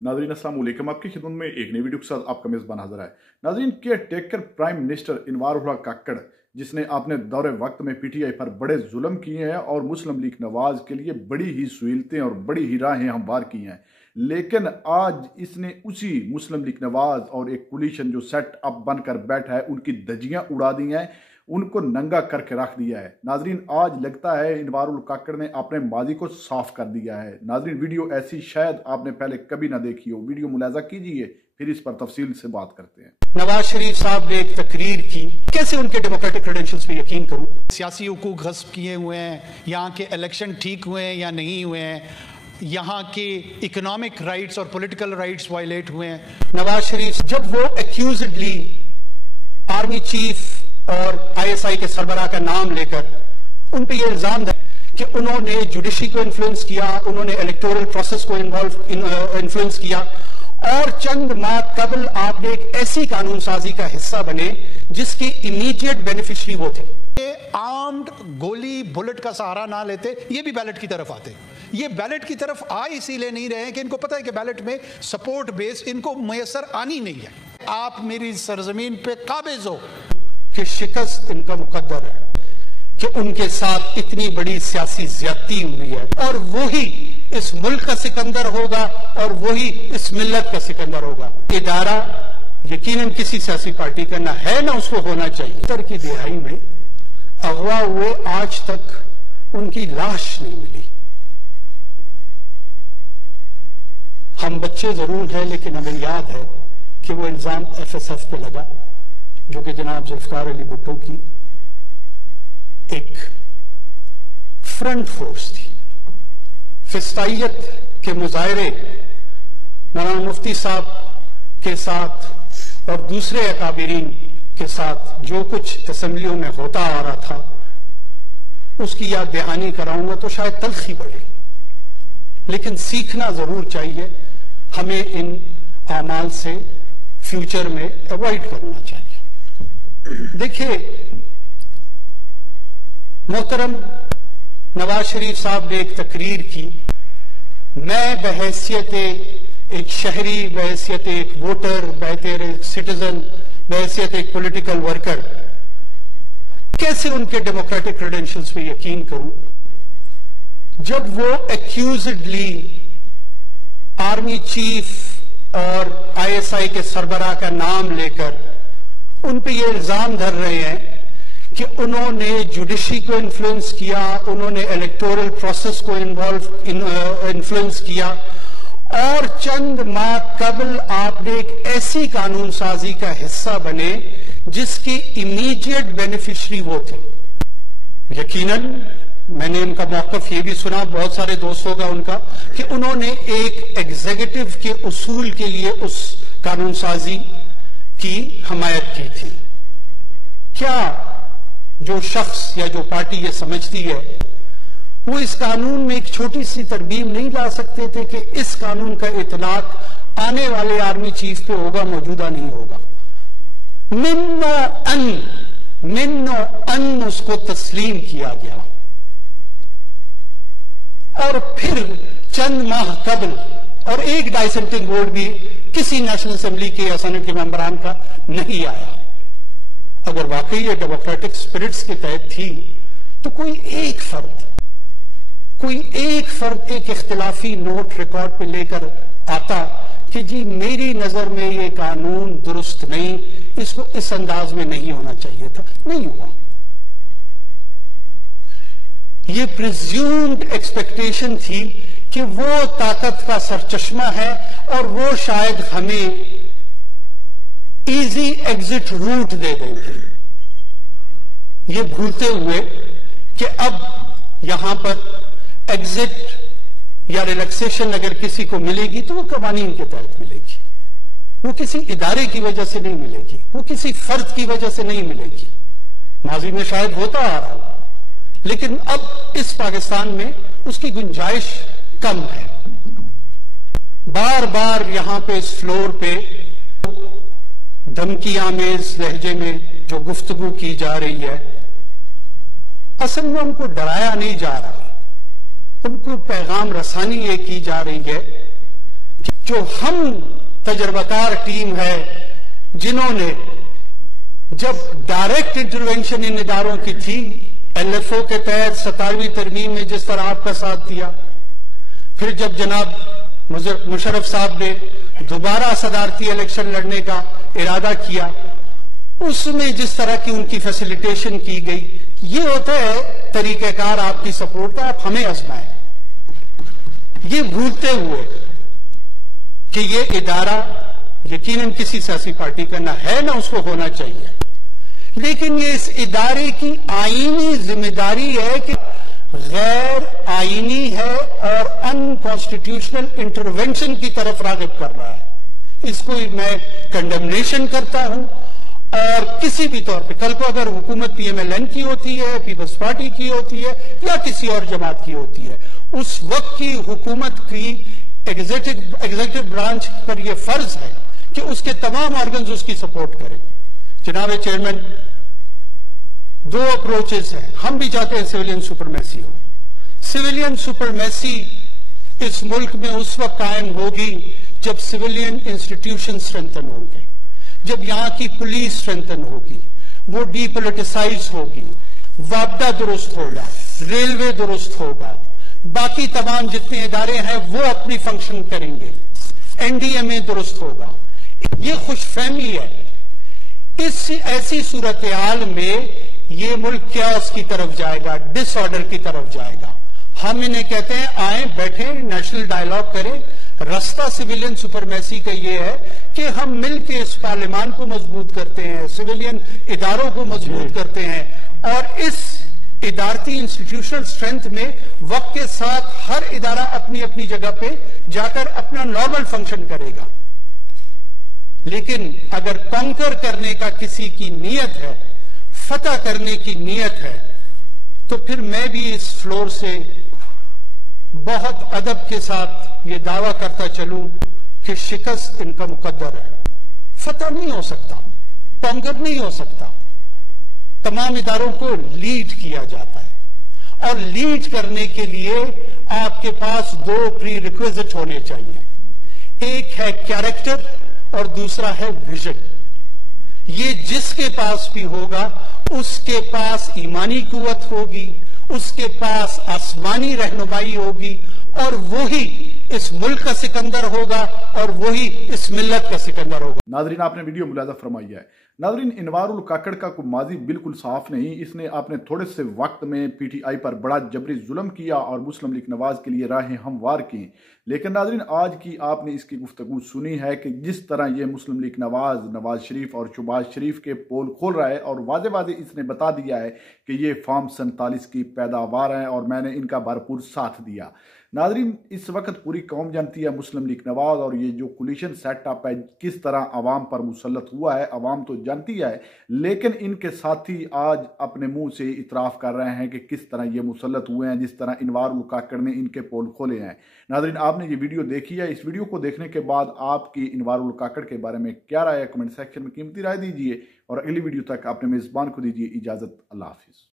नाज़रीन अस्सलाम वालेकुम, आपकी खिदमत में एक नई वीडियो के साथ आपका मेज़बान हाज़िर है। नाज़रीन, केयर टेकर प्राइम मिनिस्टर इनवारुल्लाह काकड़, जिसने अपने दौरे वक्त में पीटीआई पर बड़े जुल्म किए हैं और मुस्लिम लीग नवाज के लिए बड़ी ही सहूलतें और बड़ी ही राहें हमवार की हैं, लेकिन आज इसने उसी मुस्लिम लीग नवाज और एक कोलिशन जो सेट अप बनकर बैठा है उनकी धज्जियां उड़ा दी हैं, उनको नंगा करके रख दिया है। नाजरीन, आज लगता है इनवारुल काकड़ ने अपने माजी को साफ कर दिया है। नाजरीन, वीडियो ऐसी शायद आपने पहले कभी ना देखी हो, वीडियो मुलाजा कीजिए, फिर इस पर तफसील से बात करते हैं। नवाज शरीफ साहब ने एक तकरीर की, कैसे उनके डेमोक्रेटिक क्रेडेंशियल्स पे यकीन करूं? सियासी हुकूक गस्ब किए हुए हैं, यहाँ के इलेक्शन ठीक हुए हैं या नहीं हुए हैं, यहाँ के इकोनॉमिक राइट्स और पॉलिटिकल राइट्स वायलेट हुए हैं। नवाज शरीफ जब वो एक्यूजडली आर्मी चीफ और आईएसआई के सरबराह का नाम लेकर उन पे ये इल्जाम है कि उन्होंने जुडिशरी को इन्फ्लुएंस किया, उन्होंने इलेक्टोरल प्रोसेस को इन्फ्लुएंस किया, और चंद माह कबल आपने एक ऐसी कानून साजी का हिस्सा बने जिसके इमीडिएट बेनिफिशियरी वो थे। ये आर्म्ड गोली बुलेट का सहारा ना लेते, ये भी बैलेट की तरफ आते। ये बैलेट की तरफ आ इसीलिए नहीं रहे हैं कि इनको पता है कि बैलेट में सपोर्ट बेस इनको मैसर आनी नहीं है। आप मेरी सरजमीन पे काबिज हो कि शिकस्त इनका मुकद्दर है, कि उनके साथ इतनी बड़ी सियासी ज्यादती हुई है, और वही इस मुल्क का सिकंदर होगा और वही इस मिल्लत का सिकंदर होगा। इदारा यकीनन किसी सियासी पार्टी का ना है ना उसको होना चाहिए। उत्तर की दिहाई में अगवा हुए आज तक उनकी लाश नहीं मिली। हम बच्चे जरूर हैं, लेकिन हमें याद है कि वो इल्जाम एफएसएफ पे लगा, जो कि जनाब जुल्फकार अली भुट्टो की एक फ्रंट फोर्स थी। फिस्ताइयत के मुजाहरे मौलाना मुफ्ती साहब के साथ और दूसरे अकाबिरीन के साथ जो कुछ असेंबलियों में होता आ रहा था, उसकी याद दहानी कराऊंगा तो शायद तलखी बढ़े, लेकिन सीखना जरूर चाहिए। हमें इन आमाल से फ्यूचर में अवॉइड करना चाहिए। देखिए मोहतरम, नवाज शरीफ साहब ने एक तकरीर की, मैं बहैसियत एक शहरी, बहैसियत एक वोटर, बहैसियत एक सिटीजन, बहैसियत एक पॉलिटिकल वर्कर कैसे उनके डेमोक्रेटिक क्रेडेंशियल्स पे यकीन करूं जब वो एक्यूजडली आर्मी चीफ और आईएसआई के सरबराह का नाम लेकर उन पे ये इल्जाम धर रहे हैं कि उन्होंने जुडिशरी को इन्फ्लुएंस किया, उन्होंने इलेक्टोरल प्रोसेस को इन्फ्लुएंस किया, और चंद माह कबल आपने एक ऐसी कानून साजी का हिस्सा बने जिसके इमीडिएट बेनिफिशियरी वो थे। यकीनन मैंने उनका मौकफ ये भी सुना, बहुत सारे दोस्तों का उनका, कि उन्होंने एक एग्जीक्यूटिव के उसूल के लिए उस कानून साजी की हमायत की थी। क्या जो शख्स या जो पार्टी ये समझती है वो इस कानून में एक छोटी सी तरमीम नहीं ला सकते थे कि इस कानून का इतलाक आने वाले आर्मी चीफ पे होगा, मौजूदा नहीं होगा? मिन्नो अन उसको तस्लीम किया गया, और फिर चंद माह कबल, और एक डाइसेंटिंग वोट भी किसी नेशनल असेंबली के या सेनेट के मेंबरान का नहीं आया। अगर वाकई ये डेमोक्रेटिक स्पिरिट्स के तहत थी तो कोई एक फर्द एक इख्तिलाफी नोट रिकॉर्ड पे लेकर आता कि जी मेरी नजर में ये कानून दुरुस्त नहीं, इसको इस अंदाज में नहीं होना चाहिए था, नहीं हुआ। ये प्रिज्यूम्ड एक्सपेक्टेशन थी कि वो ताकत का सरचश्मा है और वो शायद हमें इजी एग्जिट रूट दे देंगे, ये भूलते हुए कि अब यहां पर एग्जिट या रिलैक्सेशन अगर किसी को मिलेगी तो वो कवानीन के तहत मिलेगी, वो किसी इदारे की वजह से नहीं मिलेगी, वो किसी फर्द की वजह से नहीं मिलेगी। माजी में शायद होता आ रहा हो, लेकिन अब इस पाकिस्तान में उसकी गुंजाइश कम है। बार बार यहां पे इस फ्लोर पे धमकी आमेज लहजे में जो गुफ्तगू की जा रही है, असल में उनको डराया नहीं जा रहा, उनको पैगाम रसानी ये की जा रही है जो हम तजर्बाकार टीम है जिन्होंने जब डायरेक्ट इंटरवेंशन इन इदारों की थी, LFO के तहत 27वीं तरमीम में जिस तरह आपका साथ दिया, फिर जब जनाब मुशर्रफ साहब ने दोबारा सदारती इलेक्शन लड़ने का इरादा किया, उसमें जिस तरह की उनकी फैसिलिटेशन की गई, ये होता है तरीक़ेकार आपकी सपोर्ट का। आप हमें आजमाएं, ये भूलते हुए कि ये इदारा यकीनन किसी सियासी पार्टी का ना है ना उसको होना चाहिए, लेकिन ये इस इदारे की आईनी जिम्मेदारी है कि गैर आईनी है और अनकॉन्स्टिट्यूशनल इंटरवेंशन की तरफ राग़िब कर रहा है। इसको मैं कंडेमनेशन करता हूं, और किसी भी तौर पे कल को अगर हुकूमत PMLN की होती है, पीपल्स पार्टी की होती है या किसी और जमात की होती है, उस वक्त की हुकूमत की एग्जीक्यूटिव ब्रांच पर यह फर्ज है कि उसके तमाम ऑर्गन्स उसकी सपोर्ट करें। जनाब चेयरमैन, दो अप्रोचेस हैं। हम भी चाहते हैं सिविलियन सुपरमेसी हो। सिविलियन सुपरमेसी इस मुल्क में उस वक्त कायम होगी जब सिविलियन इंस्टीट्यूशन स्ट्रेंथन होंगे, जब यहां की पुलिस स्ट्रेंथन होगी, वो डीपोलिटिसाइज होगी, वापडा दुरुस्त होगा, रेलवे दुरुस्त होगा, बाकी तमाम जितने इदारे हैं वो अपनी फंक्शन करेंगे, NDMA दुरुस्त होगा। ये खुशफहमी है। इस ऐसी सूरत हाल में ये मुल्क क्यास की तरफ जाएगा, डिसऑर्डर की तरफ जाएगा। हम इन्हें कहते हैं आए बैठे नेशनल डायलॉग करें। रास्ता सिविलियन सुपरमेसी का ये है कि हम मिलकर इस पार्लियामान को मजबूत करते हैं, सिविलियन इदारों को मजबूत करते हैं, और इस इदारती इंस्टीट्यूशनल स्ट्रेंथ में वक्त के साथ हर इदारा अपनी अपनी जगह पे जाकर अपना नॉर्मल फंक्शन करेगा। लेकिन अगर कॉन्कर करने का किसी की नीयत है, फतह करने की नीयत है, तो फिर मैं भी इस फ्लोर से बहुत अदब के साथ ये दावा करता चलूं कि शिकस्त इनका मुकद्दर है। फतह नहीं हो सकता, कॉन्कर नहीं हो सकता। तमाम इदारों को लीड किया जाता है, और लीड करने के लिए आपके पास दो प्री रिक्विजिट होने चाहिए। एक है कैरेक्टर और दूसरा है विजन। ये जिसके पास भी होगा उसके पास ईमानी कुव्वत होगी, उसके पास आसमानी रहनुमाई होगी, और वही इस मुल्क का सिकंदर होगा और वही इस मिल्लत का सिकंदर होगा। नाजरीन, आपने वीडियो मुलाजा फरमाई है। नाजरीन, इनवारुल काकड़ का कोई माजी बिल्कुल साफ नहीं। इसने आपने थोड़े से वक्त में PTI पर बड़ा जबरी जुल्म किया और मुस्लिम लीग नवाज के लिए राहें हमवार की। लेकिन नाजरीन, आज की आपने इसकी गुफ्तगू सुनी है कि जिस तरह ये मुस्लिम लीग नवाज शरीफ और शहबाज शरीफ के पोल खोल रहा है, और वाजे वाजे इसने बता दिया है कि ये फार्म 47 की पैदावार है और मैंने इनका भरपूर साथ दिया। नाजरीन, इस वक्त पूरी कौम जानती है मुस्लिम लीग नवाज और ये जो कोलिशन सेटअप है किस तरह अवाम पर मुसल्लत हुआ है, अवाम तो जानती है, लेकिन इनके साथी आज अपने मुंह से इतराफ़ कर रहे हैं कि किस तरह ये मुसल्लत हुए हैं, जिस तरह इनवारुल काकड़ ने इनके पोल खोले हैं। नाजरीन, आपने ये वीडियो देखी है। इस वीडियो को देखने के बाद आपकी इनवारुल काकड़ के बारे में क्या राय है, कमेंट सेक्शन में कीमती राय दीजिए, और अगली वीडियो तक अपने मेज़बान को दीजिए इजाज़त। अल्लाह हाफिज़।